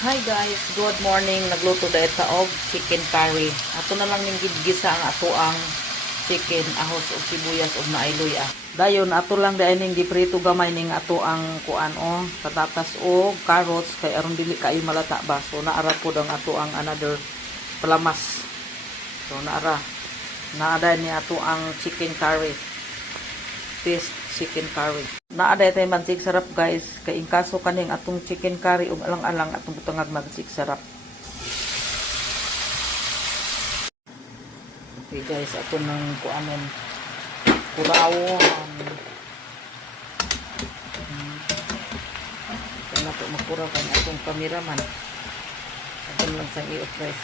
Hi guys, good morning. Nagluto dahil sa og chicken curry. Ato na lang ning gidgisa ang ato ang chicken, ahos og sibuyas ug naayloy ah. Dayon ato lang dahil ning giprito gamay ning ato ang kuan o patatas o carrots kay aron dili kayo malata ba. So naara pod ang ato ang another palamas. So naara ni ato ang chicken curry. Taste chicken curry. Naaday tayo mansig sarap guys. Kay in kaso kaning atong chicken curry ug alang-alang atong butangag mansig sarap. Okay guys, ato nang kuanon kurawon. Kaya na po magkuraw kan atong kameraman. Aton lang sa i-press.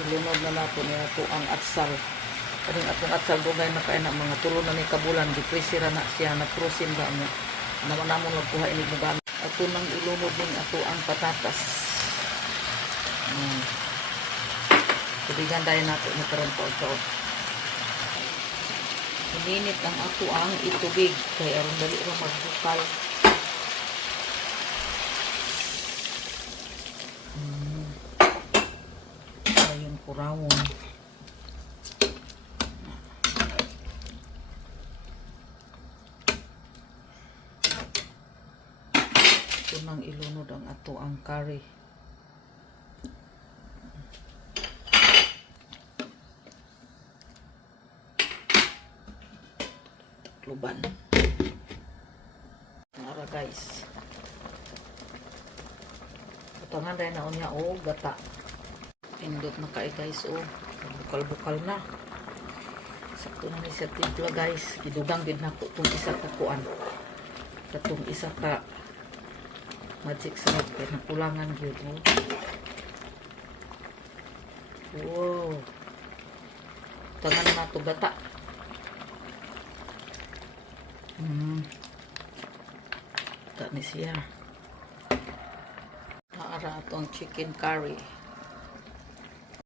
Ilunod na nato ni ato ang atsal. Karing atong atsal dugay na kay na mga tulo na ni kabulan gipresira na siya na prosin ba mo. Naman namon magkuha ini mo gamit. Ato nang ilunod din ato ang patatas. Tubigan dahil nato na karon taod-taod. Ininit ang ato ang itubig kay aron dali ra magbukal. Ayun kurawon. Ito nang ilunod ang ato ang curry. Luban. Nara guys. Patangan dahil na unya o gata. Pindot na kay guys o. Bukal-bukal na. Sakto na ni sa timpla guys. Gidugang din na ko itong isa ka kuan. Itong isa ka magic sarap kaya nakulangan yun. Wow. Tangan na ito gata. Gata ni siya. Naara itong chicken curry.